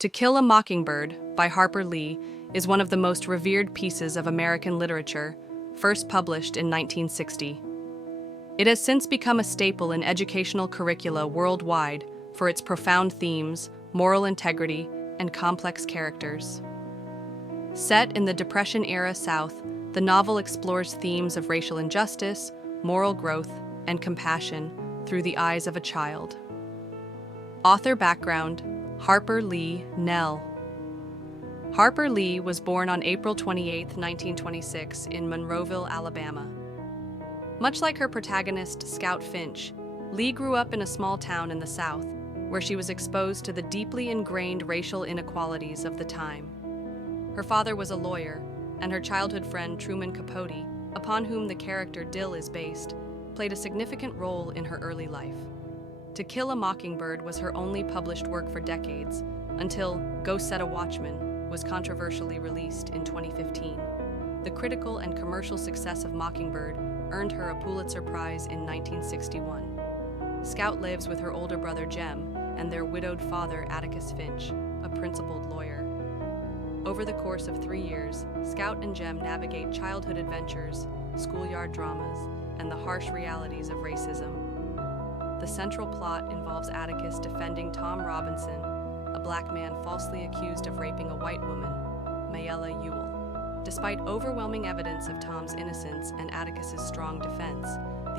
To Kill a Mockingbird by Harper Lee is one of the most revered pieces of American literature, first published in 1960. It has since become a staple in educational curricula worldwide for its profound themes, moral integrity, and complex characters. Set in the Depression-era South, the novel explores themes of racial injustice, moral growth, and compassion through the eyes of a child. Author background: Harper Lee, Nelle. Harper Lee was born on April 28, 1926, in Monroeville, Alabama. Much like her protagonist, Scout Finch, Lee grew up in a small town in the South, where she was exposed to the deeply ingrained racial inequalities of the time. Her father was a lawyer, and her childhood friend, Truman Capote, upon whom the character Dill is based, played a significant role in her early life. To Kill a Mockingbird was her only published work for decades, until Go Set a Watchman was controversially released in 2015. The critical and commercial success of Mockingbird earned her a Pulitzer Prize in 1961. Scout lives with her older brother Jem and their widowed father Atticus Finch, a principled lawyer. Over the course of 3 years, Scout and Jem navigate childhood adventures, schoolyard dramas, and the harsh realities of racism. The central plot involves Atticus defending Tom Robinson, a black man falsely accused of raping a white woman, Nelle Harper. Despite overwhelming evidence of Tom's innocence and Atticus's strong defense,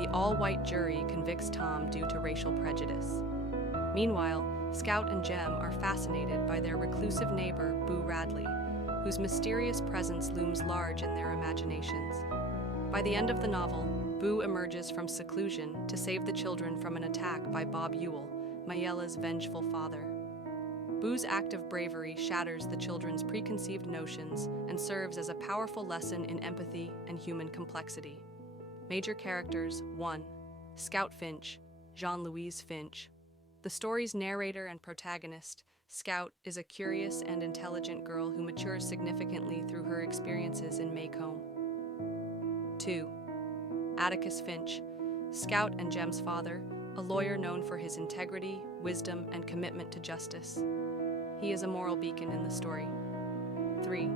the all-white jury convicts Tom due to racial prejudice. Meanwhile, Scout and Jem are fascinated by their reclusive neighbor, Boo Radley, whose mysterious presence looms large in their imaginations. By the end of the novel, Boo emerges from seclusion to save the children from an attack by Bob Ewell, Nelle's vengeful father. Boo's act of bravery shatters the children's preconceived notions and serves as a powerful lesson in empathy and human complexity. Major characters: 1. Scout Finch, Jean-Louise Finch. The story's narrator and protagonist, Scout, is a curious and intelligent girl who matures significantly through her experiences in Macomb. 2. Atticus Finch, Scout and Jem's father, a lawyer known for his integrity, wisdom, and commitment to justice. He is a moral beacon in the story. 3.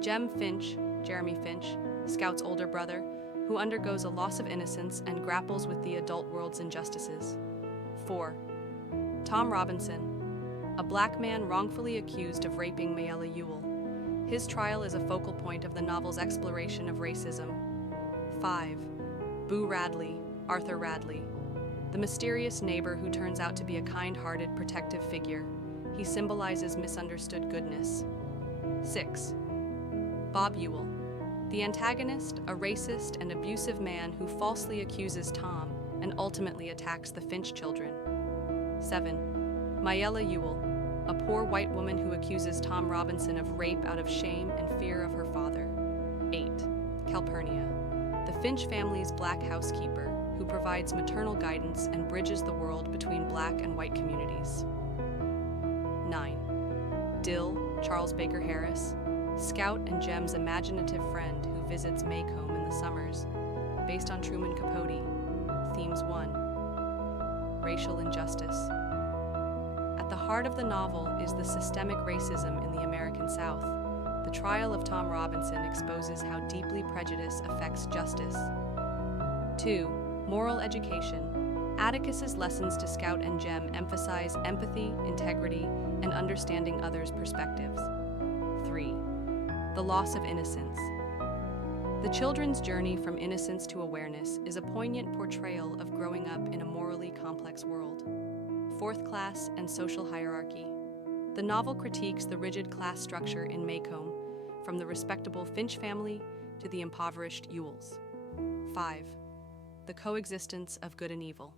Jem Finch, Jeremy Finch, Scout's older brother, who undergoes a loss of innocence and grapples with the adult world's injustices. 4. Tom Robinson, a black man wrongfully accused of raping Nelle Harper. His trial is a focal point of the novel's exploration of racism. 5. Boo Radley, Arthur Radley, the mysterious neighbor who turns out to be a kind-hearted, protective figure. He symbolizes misunderstood goodness. 6. Bob Ewell, the antagonist, a racist and abusive man who falsely accuses Tom and ultimately attacks the Finch children. 7. Nelle Harper, a poor white woman who accuses Tom Robinson of rape out of shame and fear of her father. 8. Calpurnia, the Finch family's black housekeeper who provides maternal guidance and bridges the world between black and white communities. 9. Dill, Charles Baker Harris, Scout and Jem's imaginative friend who visits Macomb in the summers, based on Truman Capote. Themes: 1. Racial injustice. At the heart of the novel is the systemic racism in the American South. The trial of Tom Robinson exposes how deeply prejudice affects justice. 2. Moral education. Atticus's lessons to Scout and Jem emphasize empathy, integrity, and understanding others' perspectives. 3. The loss of innocence. The children's journey from innocence to awareness is a poignant portrayal of growing up in a morally complex world. 4th class and social hierarchy. The novel critiques the rigid class structure in Macomb, from the respectable Finch family to the impoverished Ewells. 5. The coexistence of good and evil.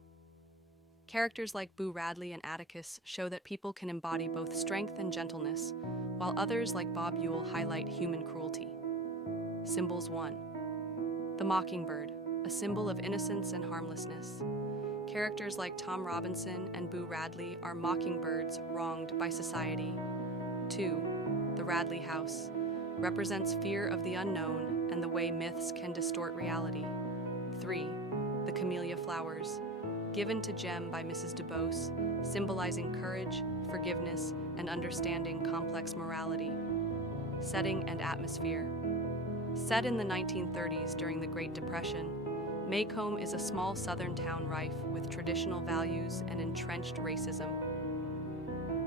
Characters like Boo Radley and Atticus show that people can embody both strength and gentleness, while others like Bob Ewell highlight human cruelty. Symbols: 1. The Mockingbird, a symbol of innocence and harmlessness. Characters like Tom Robinson and Boo Radley are mockingbirds wronged by society. 2. The Radley House represents fear of the unknown and the way myths can distort reality. 3. The Camellia Flowers, given to Jem by Mrs. DuBose, symbolizing courage, forgiveness, and understanding complex morality. Setting and atmosphere. Set in the 1930s during the Great Depression, Maycomb is a small southern town rife with traditional values and entrenched racism.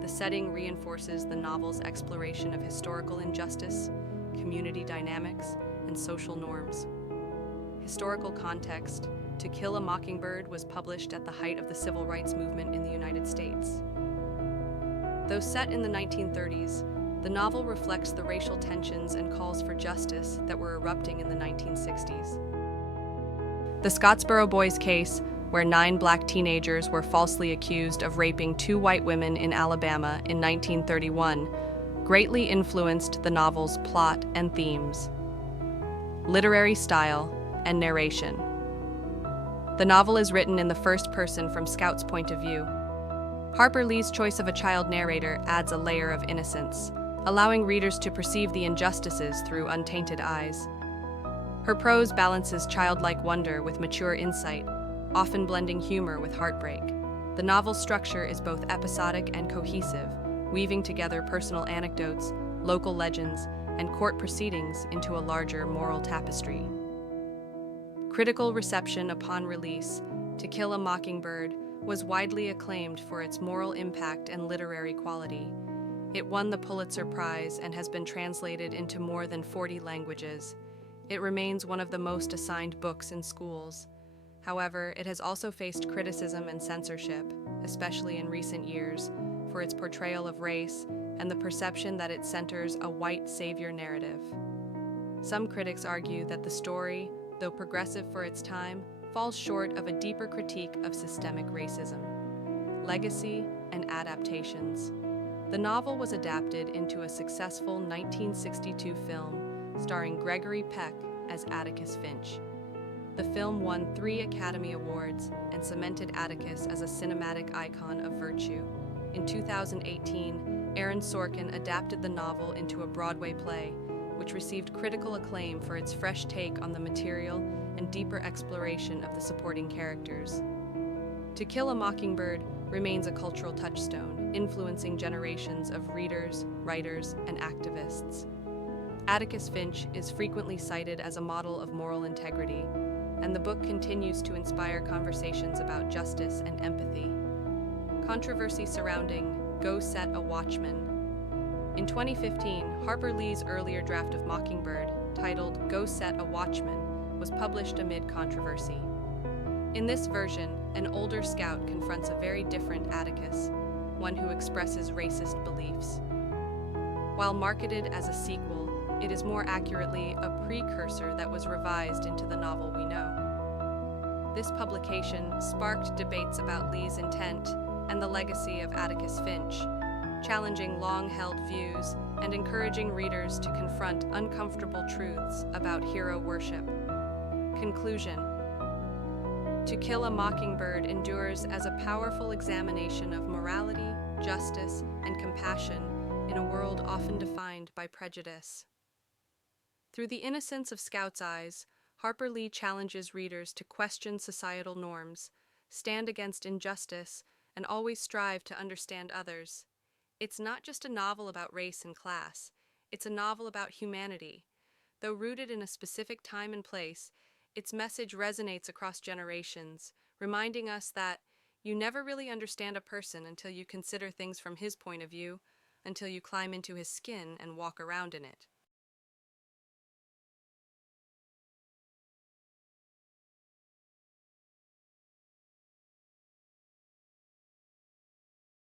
The setting reinforces the novel's exploration of historical injustice, community dynamics, and social norms. Historical context: To Kill a Mockingbird was published at the height of the civil rights movement in the United States. Though set in the 1930s, the novel reflects the racial tensions and calls for justice that were erupting in the 1960s. The Scottsboro Boys case, where 9 black teenagers were falsely accused of raping 2 white women in Alabama in 1931, greatly influenced the novel's plot and themes. Literary style and narration. The novel is written in the first person from Scout's point of view. Harper Lee's choice of a child narrator adds a layer of innocence, allowing readers to perceive the injustices through untainted eyes. Her prose balances childlike wonder with mature insight, often blending humor with heartbreak. The novel's structure is both episodic and cohesive, weaving together personal anecdotes, local legends, and court proceedings into a larger moral tapestry. Critical reception upon release, To Kill a Mockingbird was widely acclaimed for its moral impact and literary quality. It won the Pulitzer Prize and has been translated into more than 40 languages. It remains one of the most assigned books in schools. However, it has also faced criticism and censorship, especially in recent years, for its portrayal of race and the perception that it centers a white savior narrative. Some critics argue that the story, though progressive for its time, falls short of a deeper critique of systemic racism. Legacy and adaptations. The novel was adapted into a successful 1962 film starring Gregory Peck as Atticus Finch. The film won 3 Academy Awards and cemented Atticus as a cinematic icon of virtue. In 2018, Aaron Sorkin adapted the novel into a Broadway play, which received critical acclaim for its fresh take on the material and deeper exploration of the supporting characters. To Kill a Mockingbird remains a cultural touchstone, influencing generations of readers, writers, and activists. Atticus Finch is frequently cited as a model of moral integrity, and the book continues to inspire conversations about justice and empathy. Controversy surrounding Go Set a Watchman. In 2015, Harper Lee's earlier draft of Mockingbird, titled Go Set a Watchman, was published amid controversy. In this version, an older Scout confronts a very different Atticus, one who expresses racist beliefs. While marketed as a sequel, it is more accurately a precursor that was revised into the novel we know. This publication sparked debates about Lee's intent and the legacy of Atticus Finch, challenging long-held views and encouraging readers to confront uncomfortable truths about hero worship. Conclusion. To Kill a Mockingbird endures as a powerful examination of morality, justice, and compassion in a world often defined by prejudice. Through the innocence of Scout's eyes, Harper Lee challenges readers to question societal norms, stand against injustice, and always strive to understand others. It's not just a novel about race and class, it's a novel about humanity. Though rooted in a specific time and place, its message resonates across generations, reminding us that you never really understand a person until you consider things from his point of view, until you climb into his skin and walk around in it.